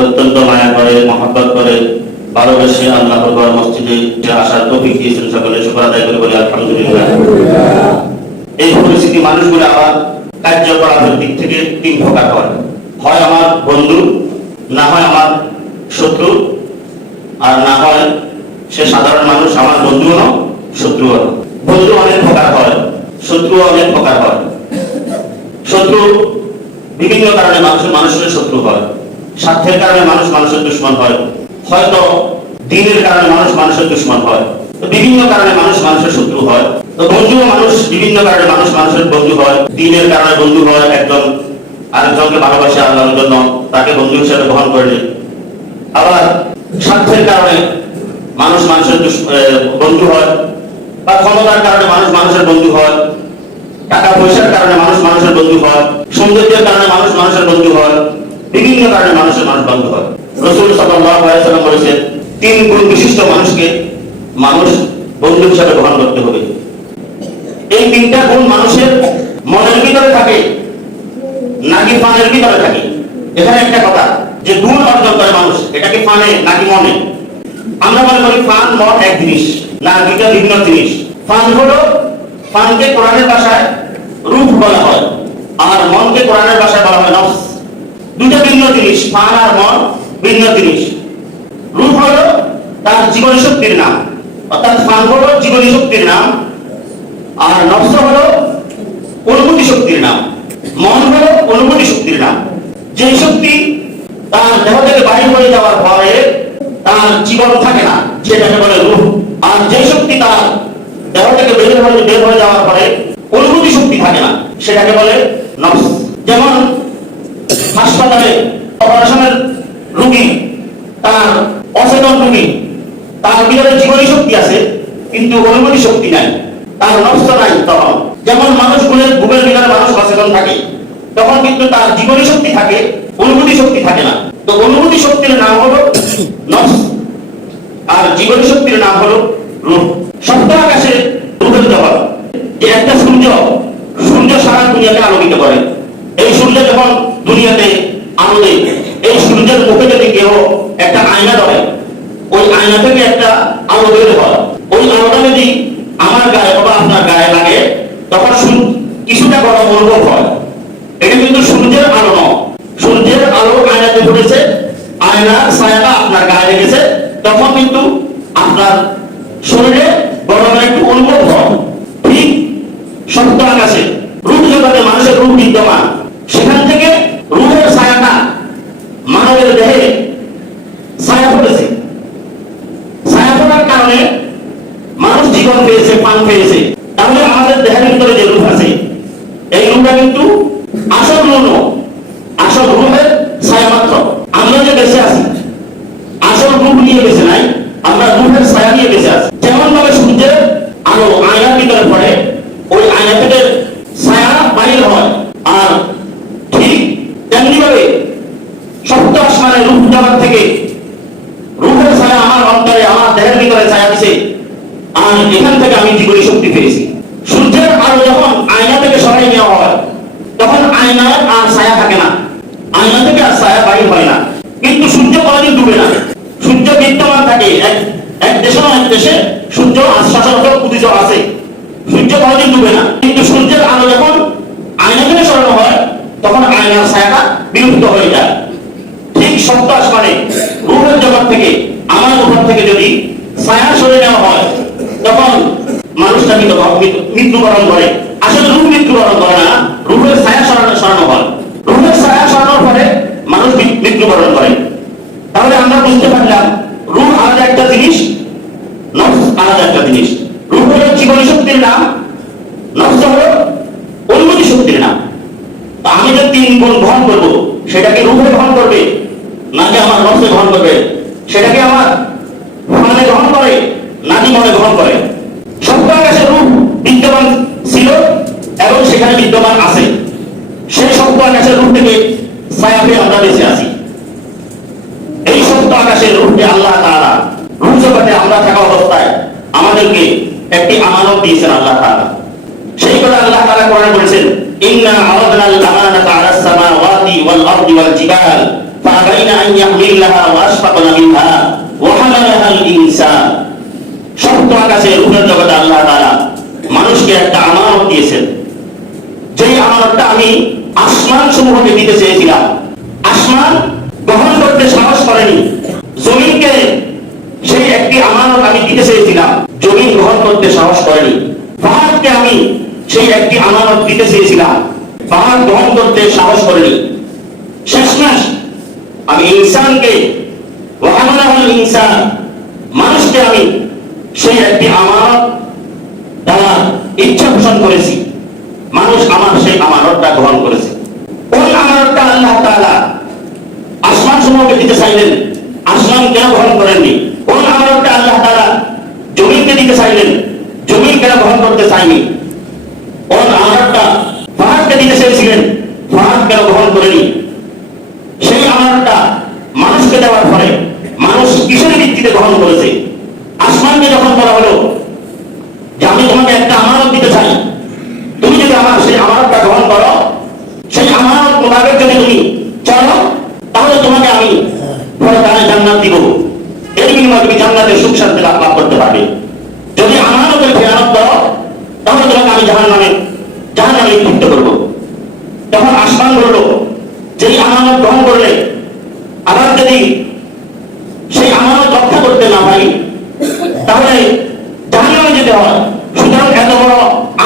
অত্যন্ত মায়া করে, মহব্বত করে, ভালোবেসে আল্লাহর ঘর মসজিদে আসার তৌফিক দিয়েছেন। সকলে শুকর আদায় করে বলি আলহামদুলিল্লাহ। এই পরিস্থিতি মানুষগুলো আবার কার্যকলাপের দিক থেকে তিন প্রকার হয়। হয় আমার বন্ধু, না হয় আমার শত্রু, আর না হয় সে সাধারণ মানুষ, আমার বন্ধুও না শত্রুও না। বন্ধু অনেক প্রকার হয়, শত্রু অনেক প্রকার হয়। শত্রু বিভিন্ন কারণে মানুষের শত্রু হয়। স্বার্থের কারণে মানুষ মানুষের দুশ্মন হয়, হয়তো দিনের কারণে মানুষ মানুষের দুশ্মন হয়। তো বিভিন্ন কারণে মানুষ মানুষের শত্রু হয়। তো বন্ধুও মানুষ বিভিন্ন কারণে মানুষ মানুষের বন্ধু হয়। দিনের কারণে বন্ধু হয়, একজন আরেকজনকে ভালোবাসে আল্লাহর জন্য, তাকে বন্ধু হিসেবে গ্রহণ করে। আবার স্বার্থের কারণে মানুষ মানুষের বন্ধু হয়, বা ক্ষমতার কারণে মানুষ মানুষের বন্ধু হয়, টাকা পয়সার কারণে মানুষ মানুষের বন্ধু হয়, সৌন্দর্যের কারণে মানুষ মানুষের বন্ধু হয়, বিভিন্ন কারণে মানুষ বন্ধু হয়। রাসূল সাল্লাল্লাহু আলাইহি ওয়াসাল্লাম বলেছেন, তিন গুণ বিশিষ্ট মানুষকে মানুষ বন্ধু হিসেবে গ্রহণ করতে হবে। এই তিনটা গুণ মানুষের মনের ভিতরে থাকে নাকি ফানের ভিতরে থাকে? এখানে একটা কথা, যে গুণ অর্জন করে মানুষ, এটা কি ফানে নাকি মনে? আমরা মনে করি ফান মন এক জিনিস, না, দুইটা ভিন্ন জিনিস। ফান হলো, ফানকে কোরআনের ভাষায় রূহ বলা হয়, আর মনকে কোরআনের ভাষায় বলা হয় নফস। দুইটা ভিন্ন জিনিস, ফান আর মন ভিন্ন জিনিস। রূহ হলো তার জীবনী শক্তির নাম, অর্থাৎ ফান হলো জীবনী শক্তির নাম, আর নফস হলো অনুভূতি শক্তির নাম। মন হলো অনুভূতি শক্তির নাম। যে শক্তি তার দেহ থেকে বাহির হয়ে যাওয়ার পরে তার জীবন থাকে না, সেটাকে বলে রূহ। আর যে শক্তি তার দেহ থেকে বের হয়ে যাওয়ার পরে অনুভূতি শক্তি থাকে না, সেটাকে বলে নফস। যেমন হাসপাতালে অপারেশনের রোগী, তার অচেতন রোগী, তার ভিতরে জীবনী শক্তি আছে কিন্তু অনুভূতি শক্তি নাই, তার নফস নাই। তখন যেমন মানুষগুলোর ঘুমের ভিতরে মানুষ অচেতন থাকে, তখন কিন্তু তার জীবনী শক্তি থাকে, অনুভূতি শক্তি থাকে না। তো অনুভূতি শক্তির নাম হলো নফস, আর জীবনী শক্তির নাম হলো রূহ। সপ্ত আকাশে রূহের জগৎ, যে একটা সূর্য সারা দুনিয়াকে আলোকিত করে। এই সূর্য যখন দুনিয়াতে আলো দেয়, এই সূর্যের মুখে যদি কেউ একটা আয়না ধরে, ওই আয়না থেকে একটা আলো বের হয়। ওই আলোটা যদি আমার গায়ে বা আপনার গায়ে লাগে, তখন কিছুটা গরম অনুভব হয়। এটা কিন্তু সূর্যের আলো নয়, সূর্যের আলো আয়নাতে পড়েছে, আয়নার ছায়াটা আপনার গায়ে লেগেছে, তখন কিন্তু আপনার শরীরে গরমের একটু অনুভব হয়। ঠিক সপ্ত আকাশে রূহ জগতে মানুষের রূহ বিদ্যমান, সেখান থেকে রূহের ছায়াটা মানবের দেহে ছায়া পড়েছে। ছায়া পড়ার কারণে মানুষ জীবন পেয়েছে, প্রাণ পেয়েছে। তাহলে আমাদের দেহের ভিতরে যে রূহ আছে, এই রূহটা কিন্তু আসল রূহ নয়, আসল রূহের ছায়া মাত্র। আমরা যে বেঁচে আছি, আসল রূহ নিয়ে বেঁচে নাই, আমরা রূহের ছায়া নিয়ে বেঁচে আছি। যেমন ভাবে সূর্যের আলো আয়নার ভিতরে পড়ে, ওই আয়না থেকে ছায়া বাইর হয়, আর ঠিক তেমনি ভাবে সপ্ত আসমানের রূহ জগৎ থেকে রূহের ছায়া আমার অন্তরে, আমার দেহের ভিতরে ছায়া দিছে, আর এখান থেকে আমি জীবনী শক্তি পেয়েছি। সূর্যের আলো যখন আয়না থেকে সরাই নেওয়া হয়, তখন আয়নার আর ছায়া থাকে না, আয়না থেকে আর ছায়া বাইর হয় না। কিন্তু সূর্য কোনোদিন ডুবে না, সূর্য বিদ্যমান থাকে। এক দেশে না এক দেশে সূর্য সচরাচর উদিত আছে, সূর্য কোনোদিন ডুবে না। কিন্তু সূর্যের আলো যখন আয়না থেকে সরানো হয়, তখন আয়নার ছায়াটা বিলুপ্ত হয়ে যায়। ঠিক সপ্ত আসমানে রূহের জগৎ থেকে, আমার উপর থেকে যদি ছায়া সরে নেওয়া হয়, তখন মানুষটা মৃত্যুবরণ করে। আসলে রূহ মৃত্যুবরণ করে না, রূহের ছায়া সরানো হয়। রূহের ছায়া সরানোর পরে মানুষ মৃত্যুবরণ করে। তাহলে আমরা বুঝতে পারলাম, রূহ আলাদা একটা জিনিস, নফস আলাদা একটা জিনিস। রূহ হলো জীবনী শক্তির নাম, নফস হলো অনুভূতি শক্তির নাম। আমি যে তিন গুণ গ্রহণ করবো, সেটাকে রূহে গ্রহণ করবে নাকি আমার নফসে গ্রহণ করবে? সেটাকে আমার মনে গ্রহণ করে নাকি মনে গ্রহণ করে? সপ্ত আকাশে রূহ বিদ্যমান ছিল এবং সেখানে বিদ্যমান আছে। সেই সপ্ত আকাশের রূহ থেকে ছায়া পেয়ে আমরা বেঁচে আছি। এই সপ্ত আকাশের রূহকে আল্লাহ তাআলা রূহ জগতে আমরা থাকা অবস্থায় আমাদেরকে একটি আমানত দিয়েছেন আল্লাহ তাআলা। সেই কথা আল্লাহ তাআলা কোরআনে বলেছেন, ইন্না আরাদনাল আমানাতা আলাস সামাওয়াতি সামাওয়াতি ওয়াল আরদি ওয়াল জিবাল ফাআবাইনা আন ইয়াহমিলাহা ওয়া আশফাকনা মিনহা ওয়া হামালাহাল ইনসান। সপ্ত আকাশের উপরের জগতে আল্লাহ তাআলা মানুষকে একটা আমানত দিয়েছেন, যেই আমানতটা আমি আসমান সমূহকে দিতে চেয়েছিলাম, আসমান গ্রহণ করতে সাহস করেনি। জমিনকে সেই একটি আমানত আমি দিতে চেয়েছিলাম, জমিন গ্রহণ করতে সাহস করেনি। পাহাড়কে আমি সেই একটি আমানত দিতে চেয়েছিলাম, পাহাড় গ্রহণ করতে সাহস করেনি। শেষমেশ আমি ইনসানকে ইনসান মানুষকে আমি সেই একটি আমানত দেওয়ার ইচ্ছা পোষণ করেছি। মানুষ আমার সেই আমানতটা গ্রহণ করেছে। ওই আমানতটা আল্লাহ তাআলা আসমান সমূহকে দিতে চাইলেন, আসমান কেন গ্রহণ করেননি? ওই আমানতটা আল্লাহ তাআলা জমিনকে দিতে চাইলেন, জমিন কেন গ্রহণ করতে চাইনি? ওই আমানতটা পাহাড়কে দিতে চেয়েছিলেন, পাহাড় কেন গ্রহণ করেনি? সেই আমানতটা মানুষকে দেওয়ার পরে মানুষ কিসের ভিত্তিতে গ্রহণ করেছে? আসমানকে যখন বলা হলো যে আমি তোমাকে একটা আমানত দিতে চাই, তুমি যদি আমার সেই আমানতটা গ্রহণ করো, সেই আমানত মোতাবেক যদি তুমি চলো, তাহলে তোমাকে আমি পরকালে জান্নাত দিব। এর বিনিময়ে তুমি জান্নাতের সুখ শান্তি লাভ করতে পারবে। যদি আমানতের খেয়ানত করো, তাহলে তোমাকে আমি জাহান্নামে লিপ্ত করব। তখন আসমান বলল, যেই আমানত গ্রহণ করলে আবার যদি সেই আমানত রক্ষা করতে না পারি, তাহলে জাহান্নামে যেতে হয়। সুতরাং এত বড়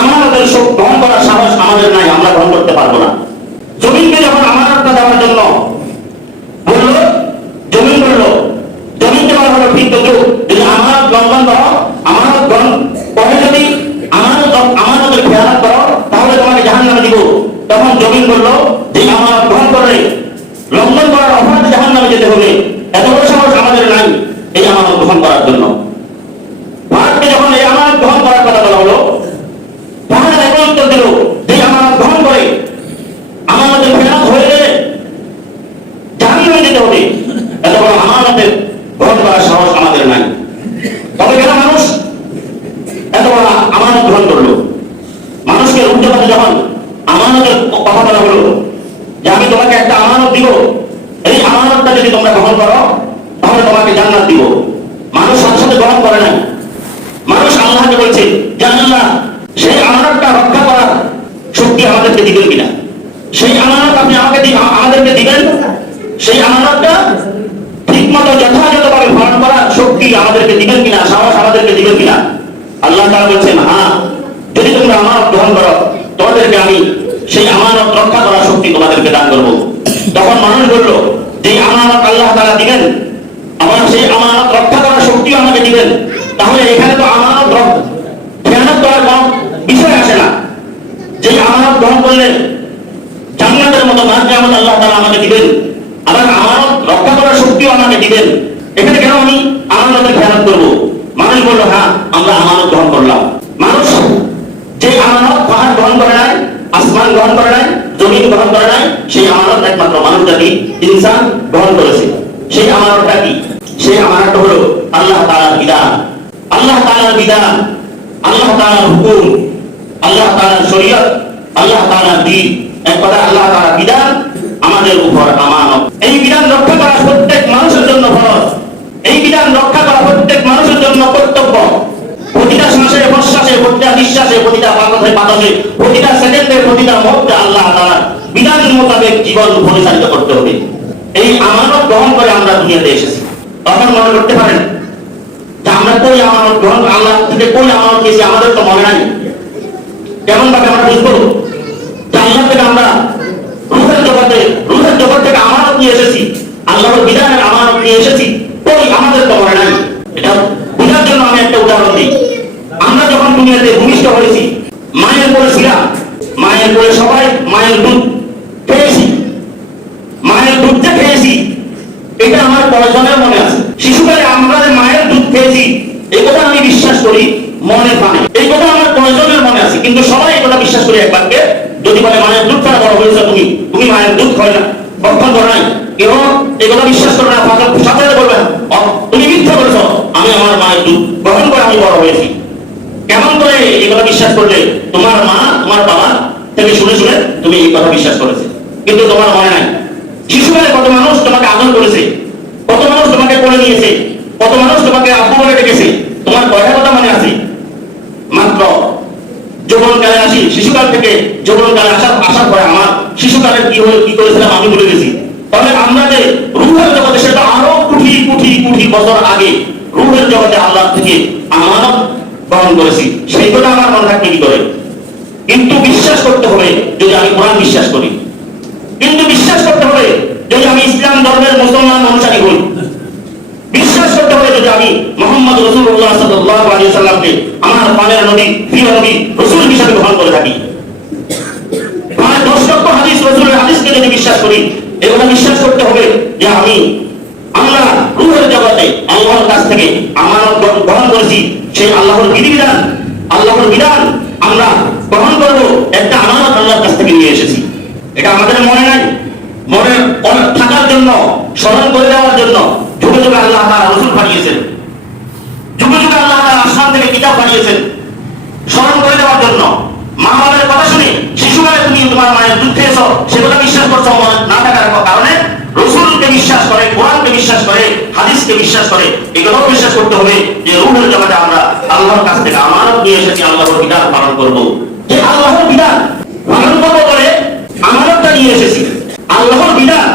আমানতের সুখ গ্রহণ করার সাহস আমাদের নাই, আমরা গ্রহণ করতে পারবো না। জমিনকে যখন আমানতটা দেওয়ার জন্য বলল, জমিন বলল, জমিনকে বলা হলো ঠিক তো, যদি আমানত লঙ্ঘন করো, আমানত গ্রহণ করে যদি আমানতের খেয়ানত করো, তাহলে তোমাকে জাহান্নামে দিব। তখন জমিন বলল, যে আমানত গ্রহণ করলে লঙ্ঘন করার অপরাধে জাহান্নামে যেতে হবে, এত বড় সাহস আমাদের নাই এই আমানত গ্রহণ করার জন্য। ভারতকে যখন এই আমানত গ্রহণ করার কথা বলা হলো, পাহাড় একই উত্তর দিল, যে আমানত গ্রহণ করে আমানতের খেয়ানত হয়ে গেলে জাহান্নামে যেতে হবে, এত বড় আমানতের গ্রহণ করার সাহস আমাদের নাই। তবে কেন মানুষ এত বড় আমানত গ্রহণ করলো? মানুষকে উল্টো পথে যখন আমানতের কথা বলা হলো যে আমি তোমাকে একটা আমানত দিব, এই আমানতটা যদি তোমরা গ্রহণ করো, তাহলে তোমাকে জান্নাত দিব, মানুষ সাথে সাথে গ্রহণ করে নাই। মানুষ আল্লাহকে বলছে যে আল্লাহ, সেই আমানতটা রক্ষা করার শক্তি আমাদেরকে দিবেন কিনা? সেই আমানত আপনি আমাদেরকে দিবেন, সেই আমানতটা ঠিকমতো যথাযথভাবে পালন করার শক্তি আমাদেরকে দিবেন কিনা, সাহস আমাদেরকে দিবেন কিনা? আল্লাহ তাআলা বলছেন, হ্যাঁ, যদি তোমরা আমানত গ্রহণ করো, তোমাদেরকে আমি সেই আমানত রক্ষা করার শক্তি তোমাদেরকে দান করব। তখন মানুষ বলল, যে আমানত আল্লাহ তাআলা দিবেন, আমার সেই আমানত রক্ষা করার শক্তিও আমাকে দিবেন, তাহলে এখানে তো আমানত খেয়ানত করার কোনো বিষয় আসে না। যে আমানত গ্রহণ করলে জান্নাতের মতো নিয়ামত আল্লাহ তাআলা আমাকে দিবেন, আবার আমানত রক্ষা করার শক্তিও আমাকে দিবেন, এখানে কেন আমি আমানতের খেয়ানত করব? মানুষ বলল, হ্যাঁ, আমরা আমানত গ্রহণ করলাম। মানুষ যে আমানত পাহাড় গ্রহণ করে নাই, আসমান গ্রহণ করে নাই, জমিন গ্রহণ করে নাই, সেই আমানত একমাত্র মানুষ জাতি ইনসান গ্রহণ করেছে। সেই আমানতটা কি? সেই আমানতটা হলো আল্লাহ তাআলার বিধান, আল্লাহ তাআলার বিধান, আল্লাহ তাআলার হুকুম, আল্লাহ তাআলার শরীয়ত, আল্লাহ তাআলার দ্বীন। এক কথা, আল্লাহ তাআলার বিধান আমাদের উপর আমানত। এই বিধান রক্ষা করা প্রত্যেক মানুষের জন্য ফরজ, এই বিধান রক্ষা করা প্রত্যেক মানুষের জন্য কর্তব্য। প্রতিটা শ্বাসে প্রশ্বাসে, প্রতিটা নিঃশ্বাসে, প্রতিটা বাতাসে, প্রতিটা সেকেন্ডে, প্রতিটা মুহূর্তে আল্লাহ তাআলার বিধান মোতাবেক জীবন পরিচালিত করতে হবে। এই আমানত গ্রহণ করে আমরা দুনিয়াতে এসেছি। তখন মনে করতে পারেন যে আমরা কই আমানত গ্রহণ, আল্লাহ থেকে কই আমানত নিয়েছি, আমাদের তো মনে নাই। কেমন ভাবে আমরা বুঝবো যে আল্লাহ থেকে আমরা রূহের জগৎ থেকে আমানত নিয়ে এসেছি, আল্লাহর বিধানের আমানত নিয়ে এসেছি, কই আমাদের তো মনে নাই। এটা বোঝার জন্য আমি একটা উদাহরণ দিই। আমরা যখন দুনিয়াতে ভূমিষ্ঠ হয়েছি, মায়ের কোলে ছিলাম, মায়ের কোলে সবাই মায়ের দুধ খেয়েছি, মায়ের দুধ যে খেয়েছি এটা আমার কয়জনের মনে আছে? শিশুকালে আমরা যে মায়ের দুধ খেয়েছি এই কথা আমি বিশ্বাস করি মনে প্রাণে, এই কথা আমার কয়জনের মনে আছে? কিন্তু সবাই এই কথা বিশ্বাস করি একবারকে, যদি বলে মায়ের দুধ ছাড়া বড় হয়েছে তুমি মায়ের দুধ খাই না, কখন করো নাই, কেউ এই কথা বিশ্বাস করবে না, সাথে বলবেন তুমি মিথ্যা বলেছ, আমি আমার মায়ের দুধ গ্রহণ করে আমি বড় হয়েছি। কেমন করে এই কথা বিশ্বাস করলে? তোমার মা তোমার বাবা থেকে শুনে শুনে তুমি এই কথা বিশ্বাস করেছে। কিন্তু তোমার মনে নাই। শিশুকালে কত মানুষ তোমাকে আদর করেছে, কত মানুষ তোমাকে কোলে নিয়েছে, কত মানুষ তোমাকে আব্বু বলে ডেকেছে, তোমার কয়টা কথা মনে আছে? মাত্র যৌবনকালে আসি, শিশুকাল থেকে যৌবনকালে আসার পরে আমার শিশুকালের কি হলো, কি করেছিলাম আমি ভুলে গেছি। তাহলে আমরা যে রূহের জগতে, সেটা আরো কোটি কোটি কোটি বছর আগে রূহের জগতে আল্লাহ থেকে আমানত গ্রহণ করেছি, সেই কথা আমার মনে থাকবে কি করে? কিন্তু বিশ্বাস করতে হবে যদি আমি কোরআন বিশ্বাস করি, কিন্তু বিশ্বাস করতে হবে যদি আমি ইসলাম ধর্মের মুসলমান অনুসারী হই, বিশ্বাস করতে হবে যদি আমি মুহাম্মদ রাসূলুল্লাহ সাল্লাল্লাহু আলাইহি সাল্লামকে আমার প্রাণের নবী, প্রিয় নবী, রাসূল হিসেবে গ্রহণ করে থাকি। আমার 10 লক্ষ হাদিস, রাসূলের হাদিসকে যদি বিশ্বাস করি, এগুলো বিশ্বাস করতে হবে যে আমরা রূহের জগতে আল্লাহর কাছ থেকে আমানত গ্রহণ করেছি। সেই আল্লাহর বিধিবিধান, আল্লাহর বিধান আমরা গ্রহণ করব, একটা আমানত আল্লাহর কাছ থেকে নিয়ে এসেছি। এটা আমাদের মনে নাই, মনে থাকার জন্য, স্মরণ করে দেওয়ার জন্য যুগে যুগে আল্লাহ তাআলা রাসূল পাঠিয়েছেন, যুগে যুগে আল্লাহ তাআলা আসমান থেকে কিতাব পাঠিয়েছেন স্মরণ করে দেওয়ার জন্য। মা বাবার কথা শুনে শিশুকালে তুমি তোমার মায়ের দুধ খেয়েছো, সেগুলো বিশ্বাস করছো না থাকার কারণে রাসূলকে বিশ্বাস করে, কোরআনকে বিশ্বাস করে, হাদিসকে বিশ্বাস করে। এগুলো বিশ্বাস করতে হবে যে রূহের জগতে আমরা আল্লাহর কাছ থেকে আমানত নিয়ে এসেছি, আল্লাহর বিধান পালন করব। যে আল্লাহর বিধান পালন করবো বলে আমানতটা নিয়ে এসেছি। আল্লাহর বিধান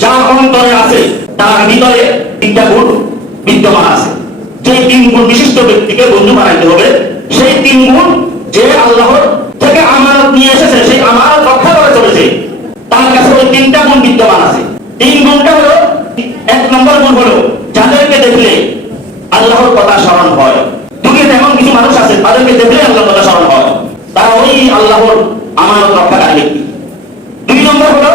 যার অন্তরে আছে তার ভিতরে 3টা গুণ বিদ্যমান আছে। যে 3 গুণ বিশিষ্ট ব্যক্তিকে বন্ধু বানাইতে হবে, সেই 3 গুণ যে আল্লাহর থেকে আমানত নিয়ে এসেছে, সেই আমানত রক্ষা করে চলেছে, তার কাছে ওই 3টা গুণ বিদ্যমান আছে। 3 গুণটা হলো, 1 নম্বর গুণ হলো যাদেরকে দেখলে আল্লাহর কথা স্মরণ হয়। দুনিয়াতে এমন কিছু মানুষ আছে তাদেরকে দেখলে আল্লাহর কথা স্মরণ হয়, তারা ওই আল্লাহর আমানত রক্ষাকারী ব্যক্তি। 2 নম্বর হলো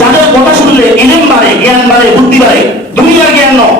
যাদের কথা শুনলে ইলম বাড়ে, জ্ঞান বাড়ে, বুদ্ধি বাড়ে, দুনিয়ার জ্ঞান নয়।